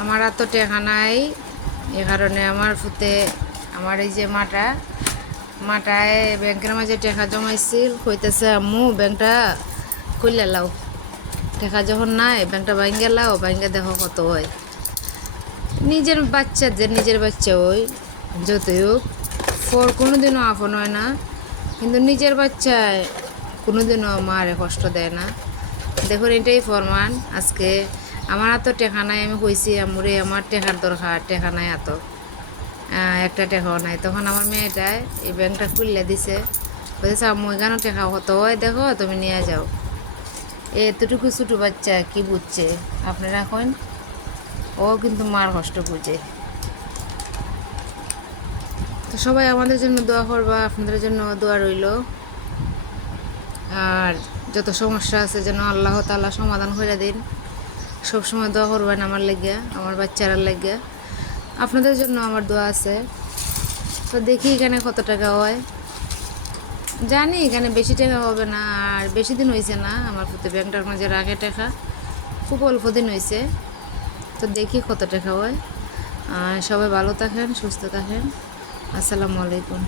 আমার আর তো টেকা নাই, এ কারণে আমার ফুতে আমার এই যে মাটা, মাটায় ব্যাংকের মাঝে টাকা জমাইছিল, কইতেছে, আম্মু, ব্যাংকটা খুললে লাও। টাকা যখন নাই, ব্যাংকটা ভাঙ্গে লাও ভাঙ্গে দেখো কত হয়। নিজের বাচ্চা যে নিজের বাচ্চা ওই, যতই হোক, ফোর কোনোদিনও আপন হয় না, কিন্তু নিজের বাচ্চায় কোনোদিনও মারে কষ্ট দেয় না। দেখুন, এটাই ফরমান, আজকে আমার এত টেকা নাই, আমি কইছি, আমরে, আমার টেকার দরকার, টেকা নাই এত। একটা টেকাও নাই। তখন আমার মেয়েটায় এই ব্যাংকটা খুললে দিছে। বলতেছে, আম্মু, এখানেও টেকা কত? হয় দেখো, তুমি নিয়ে যাও। এতটুকু ছোটো বাচ্চা কি বুঝছে? আপনারা এখন ও কিন্তু মার কষ্ট বুঝে। তো সবাই আমাদের জন্য দোয়া করবা, আপনাদের জন্য দোয়া রইল। আর যত সমস্যা আছে, যেন আল্লাহ তাআলা সমাধান করে দিন। সবসময় দোয়া করবেন আমার লেগে, আমার বাচ্চারার লেগে। আপনাদের জন্য আমার দোয়া আছে। তো দেখি এখানে কত টাকা হয়। জানি এখানে বেশি টাকা হবে না, আর বেশি দিন হয়েছে না আমার প্রতি ব্যাংকটার মাঝে রাখে টাকা। খুব অল্প দিন হয়েছে তো দেখি কত টাকা হয়। সবাই ভালো থাকেন, সুস্থ থাকেন। আসসালামু আলাইকুম।